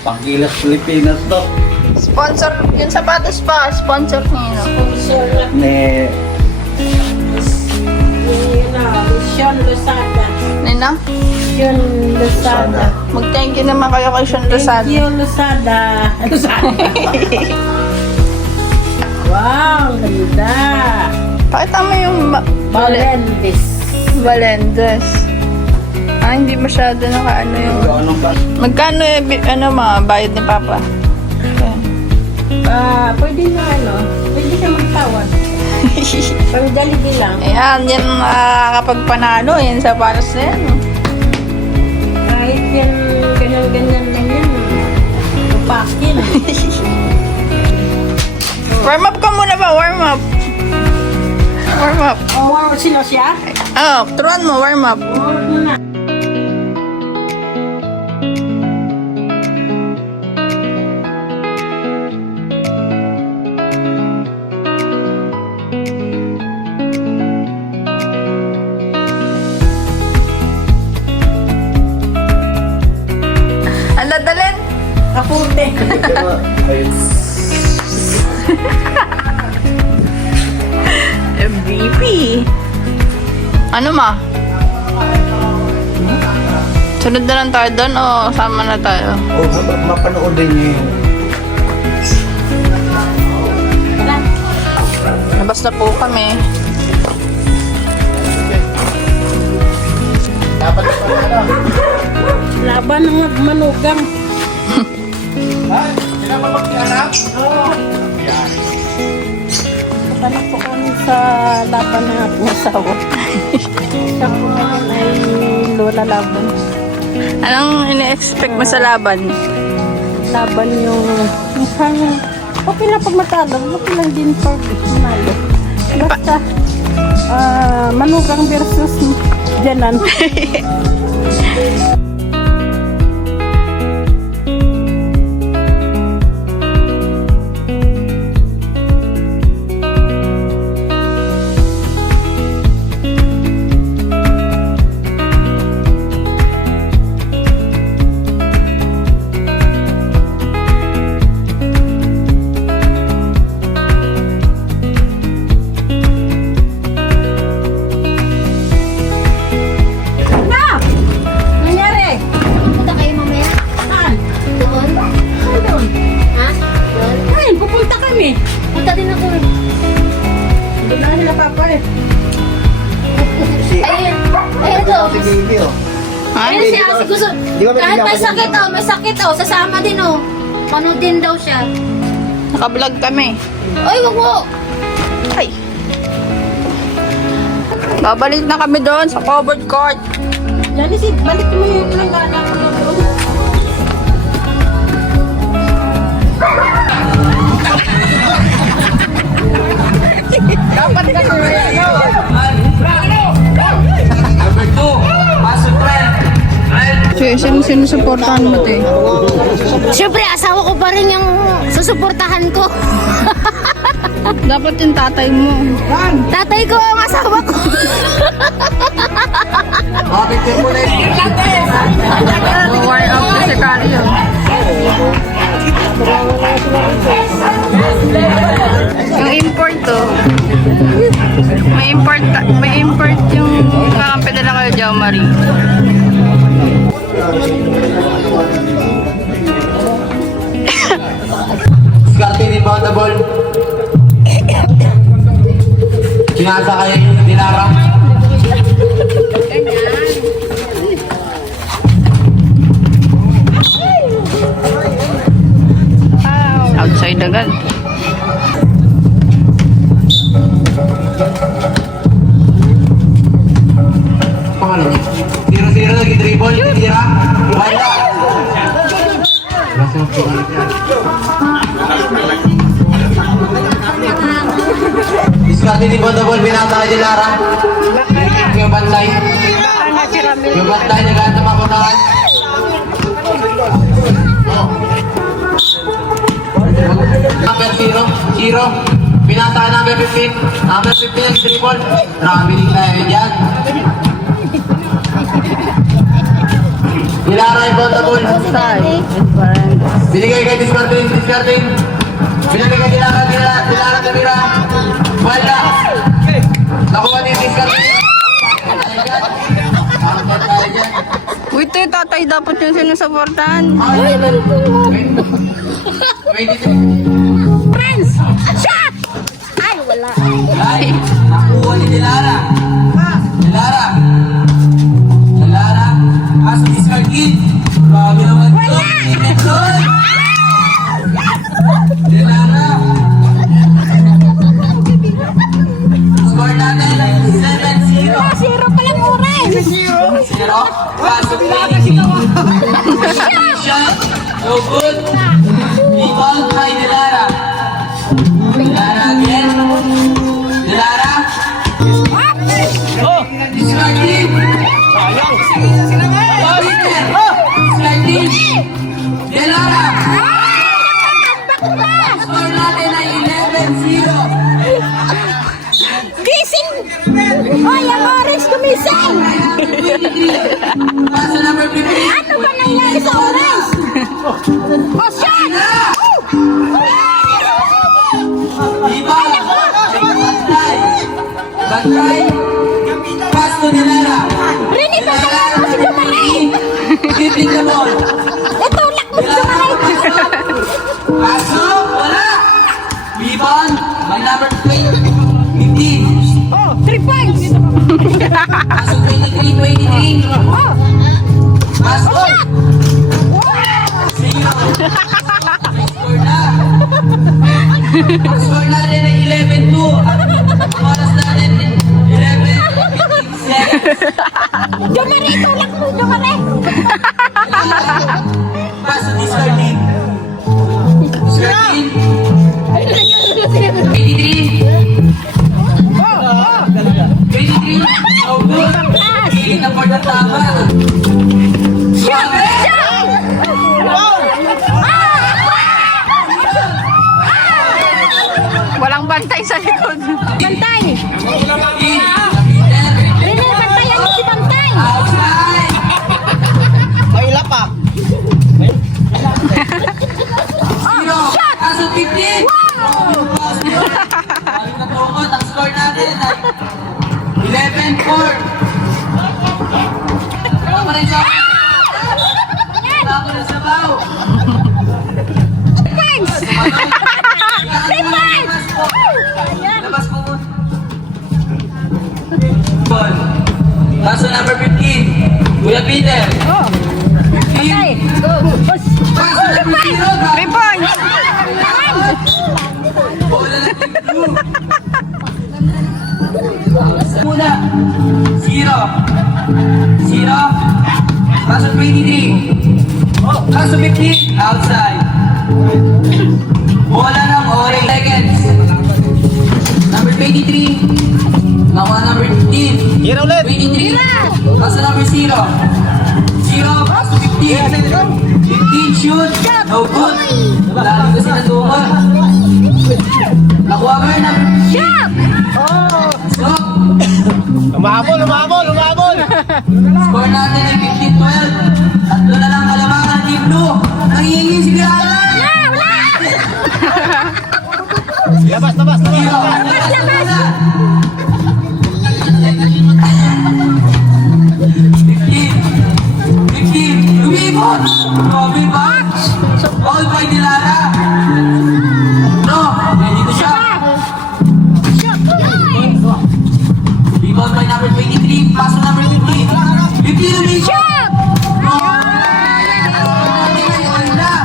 Panggilas Pilipinas to. Sponsor, yung sapatos pa, sponsor niyo. Ni... Sean Lozada. Nina, Sean Lozada. mag-thank you naman kayo kay Sean Lozada. Thank you, Lozada. Wow, ganda. Pakita mo yung Valentis. Valendes. Ah, hindi masyado nakaano yung... Anong ba? Magkano mga bayad ni Papa? Okay. Pwede na pwede ka magtawad. Pagdali lang. Ayan, yan kapag panalo, yan sa paras na yan. Kahit yan, ganyan lang yan. Tupakin. Warm up ka muna ba? Warm up. Warm up. Oh, wow, sino siya? Oh, turuan mo, warm up. Warm muna. Ang dadalhin. Kapute. MVP. Ano ma? Sunod na lang tayo doon o sama na tayo? O, mapanood din niyo yun. Labas na po kami. Dapat na pala. Laban ng manugang. Ha? Sila pa mag-anak? Oo. Patanap po kami sa laban ng aking asawa. Siya po ngayon ay Lola Laban. Anong ini-expect mo sa laban? Laban yung mukhang okay na pag matalo. Okay lang din pag manalo. Basta manugang versus Janan. Nangyari? Pupunta kayo mamaya? Saan? Doon? Doon. Ha? Doon? Ayun, pupunta kami. Punta din ako. Doon na sila papa eh. Ayun. Ayun to. Si Baby, oh. Ayun si Ate gusto. Di ba may Kahit may bigyan sakit ko may sakit sasama din Manood din daw siya. Naka-vlog kami. Ay, wag mo. Ay. Babalik na kami doon sa covered court. Janice, balik mo yung langgana ko na doon. Dapat kasi Sino sinusuportahan mo, te? Siyempre, asawa ko pa rin yung susuportahan ko. Dapat yung tatay mo. Tatay ko ang asawa ko. War up na si Carlo. Yung import to. May import yung kakampi nila kay Jo Marie. Scotty rebound the ball. Pinasa kay Dilara. Outside agad. Pangalo. 0-0 lagi dribble, tira. Wala. Langsung ke Scotty rebound the ball. Pinasa kay Dilara. Yung bantay. Yung bantay nagkanta makunahan. Number 0. Pinasa kay number 15. Number 15 ang dribble. Nakabiling tayo dyan. Dilara rebound the ball. Binigay kay discarding. Binigay kay Dilara Camila. Wala. Nakuha ni discarding. Angkat tayo dyan. Uy, te, tatay dapat yung sinusuportahan. Uy, Friends! Shot! Ay, wala. ay, nakuha ni Dilara. As discarding. Grabe naman to. Dilara. Score natin, 7-0. Zero pa lang oras. Zero. Pasok shot. No good. Rebound by Dilara. Dilara again. Dilara. Discarding. Discarding. Dilara. Score natin ay 11-0. Gising! Hoy, ang orange gumising! Paso number 15. Ano ba nangyari sa orange? Oh, shot! Rebound. Bantay. Pass to Dilara. Rini, pagkakas mo si Jumaray! Dribbling the ball. Itulak mo si Jumaray! Pasok. Wala. Rebound. By number 15. Oh, 3 points! Pasok 23. Oh, Pasok. Zero. Score na. Score natin ay 11-2. Oras natin 11:15 seconds. Jumaray, tulak mo, Jumaray! Pasok discarding. Discarding. 23. 23. No good. Feeling na for the tama. Shot! Walang bantay sa likod. Bantay! Rini, bantayan mo si Bantay! Outside. Maila pa. Zero. Pasok 15. Balik na tukot. Ang score natin ay 11-4. Ako rin sa sabaw. Points! Labas mo muna. Ball. Paso number 15. Kuya Peter. 15. Paso number 0. 3 points! Bola na team blue. Muna. 0. Paso 23. Paso 15. Outside. Bola ng orange. Seconds. Number 23. Nakuha number 15. Hira ulit. 23. Paso number 0. 0. Paso 15. 15 shoot. No good. Lalo kasi natukot. Nakuha ba yun number 15? Shot! Stop. Lumabol. Score natin ay 15-12. Tatlo na lang kalamangan ng Team Blue. Nangihingi si Dilara. Labas. Zero. Lumibot! Grabe ba? All by Dilara. No, dito siya. Rebound by number 23. Pass to number 15. 15 lumibot! No!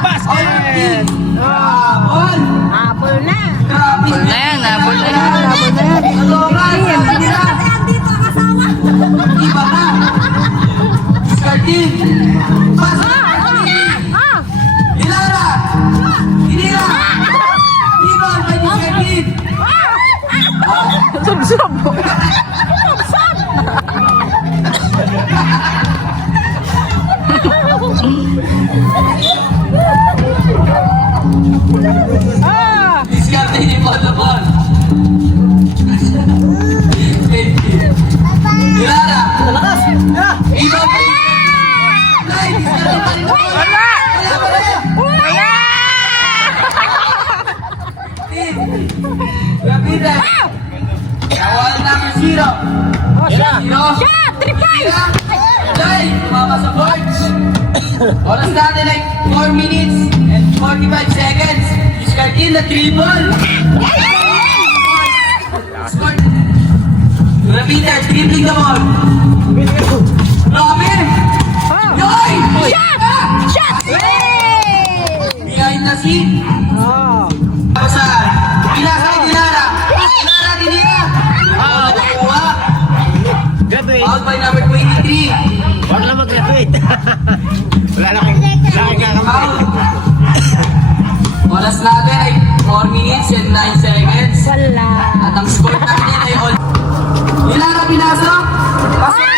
Basket! Ball! Apple na! Grabe! Ayan, nabol na yun. Oras natin ay 4 minutes and 45 seconds. Discard in the triple. Score. Repeater, tripling the ball. Robin! Yoy! Shot! Behind the scene. Sa Pinasa Dilara. Dilara Dinira. Nakakuha. Graduate. Out by number 23. Huwag lang mag-graduate. Wala lang kakamay. Out. Oras natin ay 4 minutes and 9 seconds. Wala. At ang score natin ay all. Dilara Pinasa. Pasok na.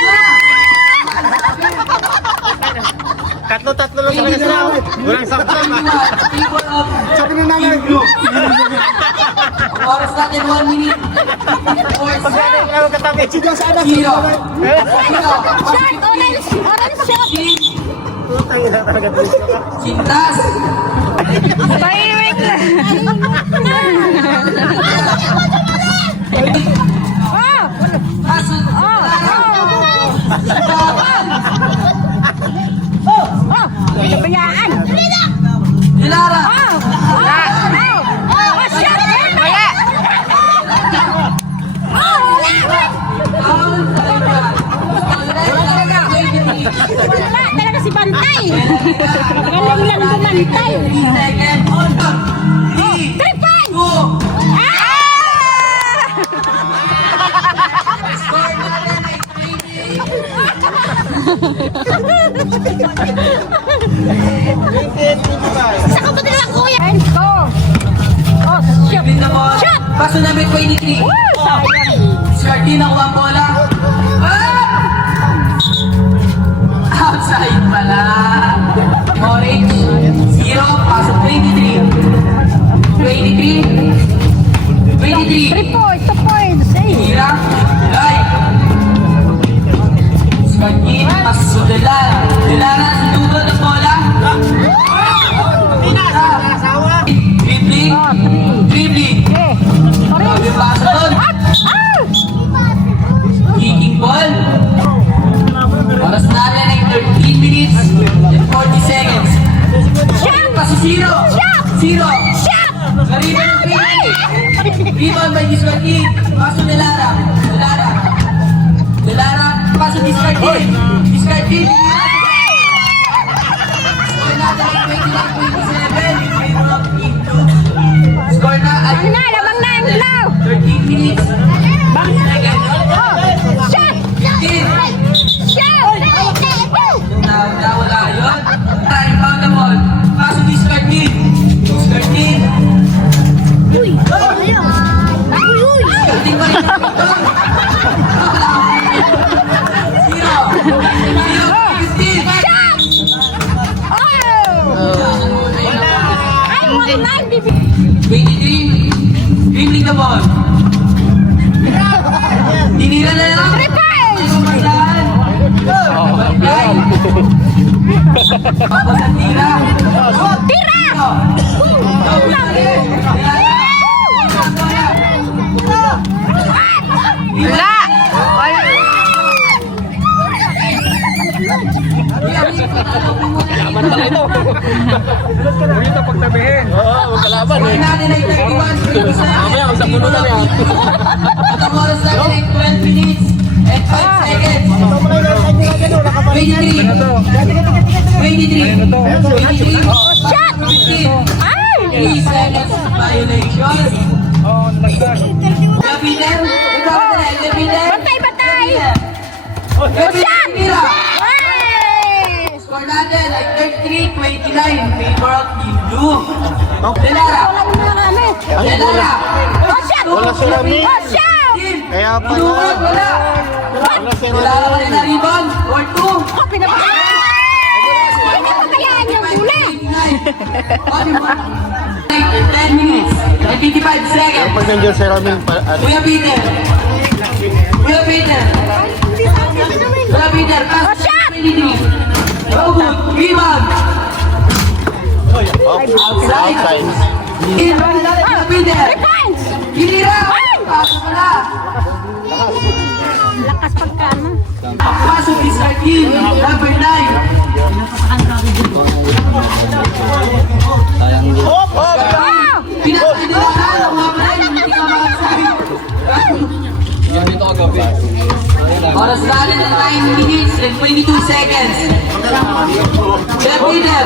Tatlo lang talaga sila. Walang sakta. Triple up. Sabi ni nanay. Ang oras natin 1 minute. 4 Pagkakit na magkatabi. Sige sa anak. Zero. Shot! Orange shot! Putang ina talaga. Sintas. Tahimik na. Kaso. Kabayaan! Dilara. Wala talaga si Bantay! Galing lang bumantay! Second. 3, 2. Score natin ay 3. Sa kapatid lang kuya! And go! Oh, shoot! Win the ball. Paso namin 23. Scarty na kuha ang bola. Outside pala. Orange. 0. Paso 23. 23. 23. 3 points! 2 points! Hey! Tira. Right. Scarty. Paso Delara. Delara. Sunugod ang bola. Dribbling. Oh, 3! Dribbling. Okay! Grabe yung paso doon. Kicking ball. Oras natin ay 13 minutes and 40 seconds. Paso 0. 0. Kariban ng Pinoy. Rebound by Discardin. Paso Delara. Delara. Paso Discardin. Discardin. Score natin ay 29-27. Score na ay Lamang na yung blow! 13 minutes. Shot! 15. Shot! Nawala yun. Time found the ball. Paso Discardin. Discardin. Discardin pa rin. 23. Dribbling the ball. Tinira na lang. Ay, pumasahan. Bantay. Tapos ang tira. Tira! Wala. Score natin ay 31. Mamaya, magsapuno lang yan. At ang oras natin ay 12 minutes and 5 seconds. 23. 23. 23. Shot! 15. 3 seconds violation. Kapiter. Kapiter. Batay! Kapiter. Tira. Hey! Score natin ay 33-29. Favor of Team Blue. Delara. Delara. Wala sila ni. Team. Kaya pala. Inuwan, wala. Delara pa rin na rebound. Or 2. Pinapakayaan yung hula! 10 minutes. 55 seconds. Pag nandiyan si Ramin, Kuya Peter. Kuya Peter. Kuya Peter. Pass. 23. No good. Rebound. Outside. Kuya Peter. Ginira. Pass pala. Lakas pagkano. Pasok is Arkin, number 9. Pinakadilakan ang mga pala, hindi ka makasari. Oras natin ng 9 minutes and 22 seconds. Jeff Leader.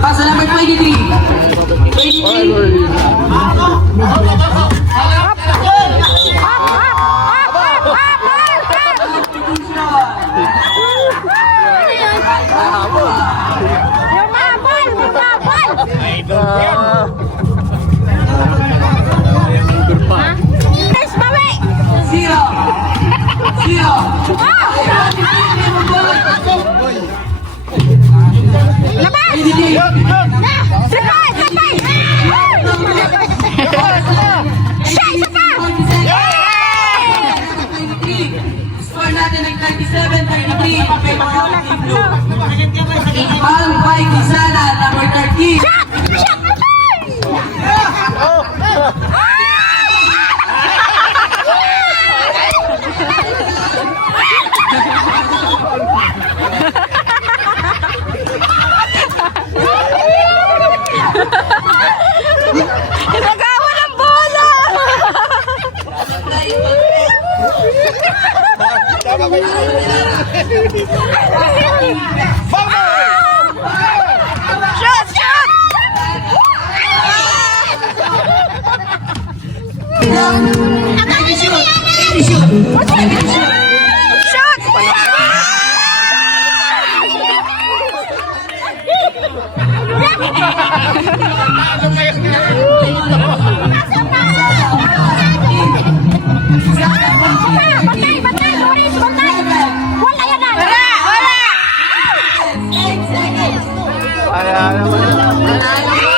Paso number 23. 23. Zero. Score natin ng 37-33. Iqbal Bay Quezana, number 13. Nagawa ng bola! Shoot! Shoot! Shoot! Wala naman.